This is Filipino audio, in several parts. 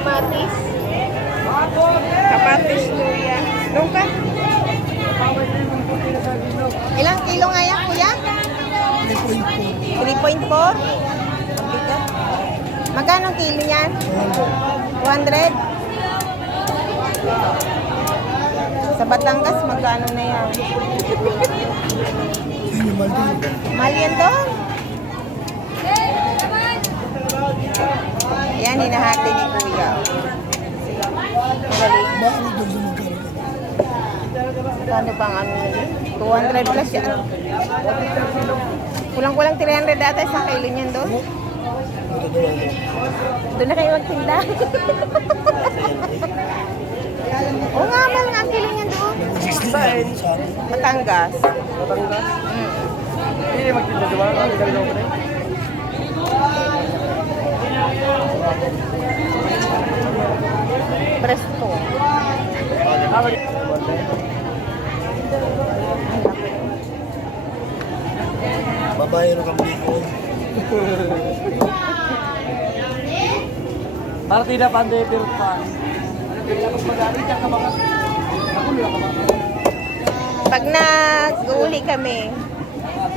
kamatis. Kamatis, luya. Doon ka. Ilang kilo nga yan, kuya? 3.4. Magkano ang kilo niyan? 200. Sa Batangas, magkano na yan? Mahal yan doon. Ayan, hinahati ni kuya. Ano pang ano nila? 200 plus yan. Kulang-kulang 300 data sa kilo niyan doon. Doon na kayo magtinda. Oo nga, mahal nga ang kilo niyan doon. Saan? Batangas. Batangas? Hindi magtinda diba? Ang gano'n ko rin. Presto. Babae rin kang biko. Para tidak pandai pirpan. Tapos magaling ka mga. Ako nila ka mga. Pag nag-uli kami,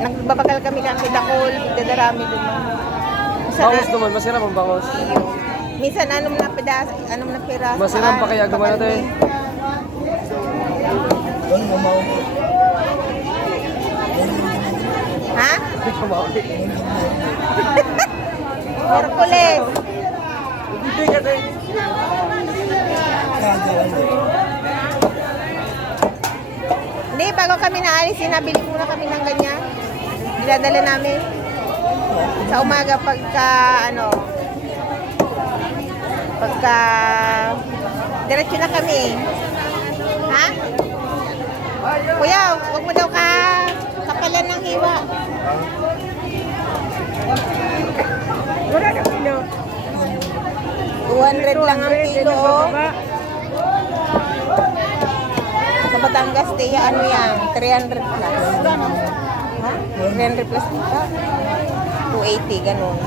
nagbabagal kami kami dakol, dadarami naman. Bangos naman, masira mong bangos. Minsan anong na pedas, anong na piraso. Masira pa kaya gawa natin. Ha? Hercules. Hindi kasi. Hindi, bago kami naalis, sinabili muna kami ng ganyan. Dinadala namin. Sa umaga pagka, pagka, diretso na kami. Ha? Kuya, huwag mo daw kapalan ng hiwa. Wala ka kilo. 200 lang ang kilo. Sa Batangas, tiya, ano yan? 300 plus. Ha? 300 plus dito? 280, ganun.